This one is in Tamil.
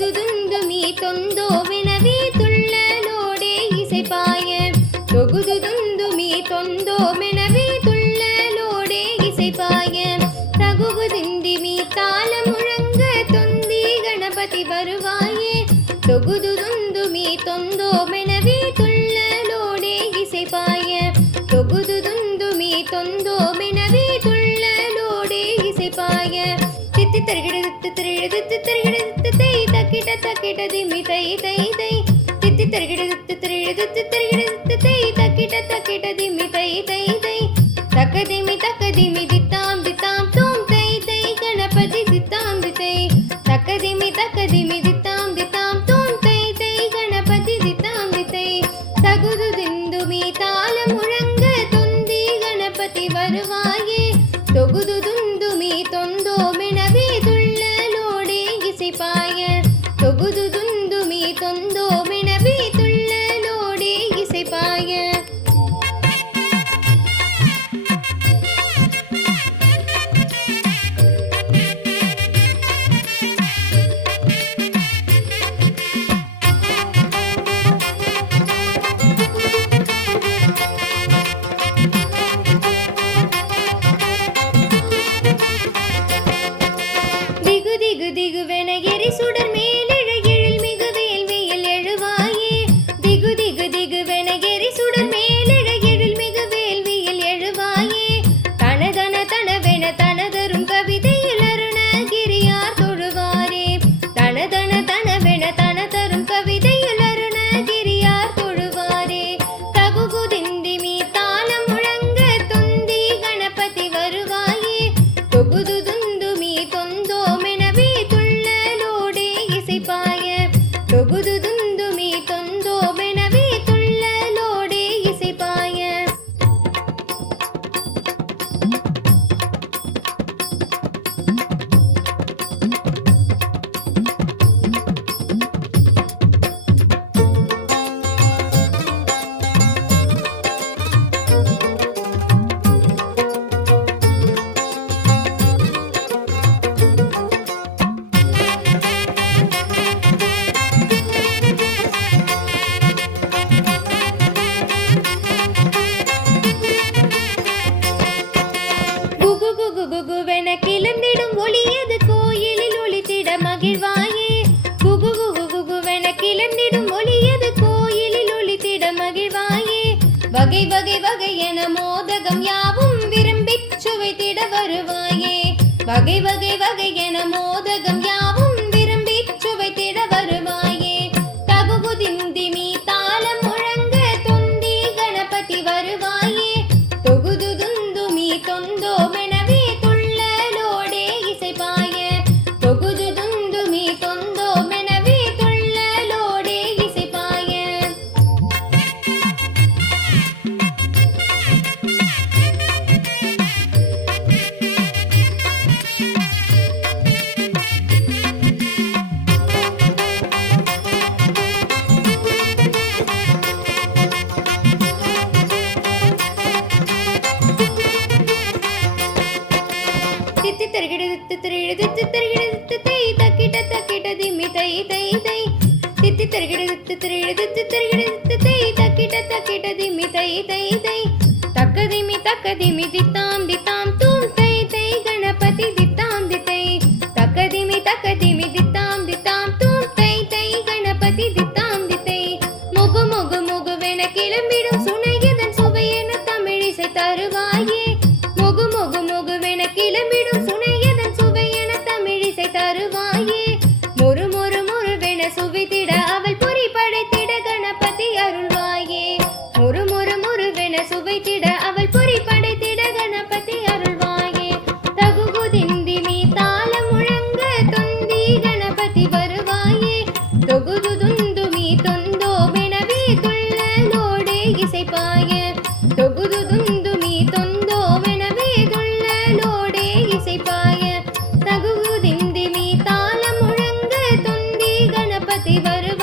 దుందుదుందు మీ తొందు கிட்ட தக்கிட மிதை திமி தை தை. தித்தி தருகிடத்து திருகிடத்து திருகிடத்து தை. தக்கிட தக்கிட திமி தை தை தை. தக்க திமி தக்க திமி தித்தாம் தித்தாம் தூம் தை தை. கணபதி தித்தாம் தித்தை. தக்க திமி தக்க திமி தித்தாம் திகு திகு திகுவென எரி சுடர் மேலே தொகுது வகை வகை வகை என மோதகம் யாவும் తిత్తి తిరిగిడి తిత్తి తిరిగిడి తిత్తి తిరిగిడి తిత్తి తై తక్కిట తక్కిట దిమ్మి తై తై తై తిత్తి తిరిగిడి తిత్తి తిరిగిడి తిత్తి తిరిగిడి తిత్తి తై తక్కిట తక్కిట దిమ్మి తై తై తై తక్క దిమి తక్క దిమి తిత్తాం తిత్తాం पतिवर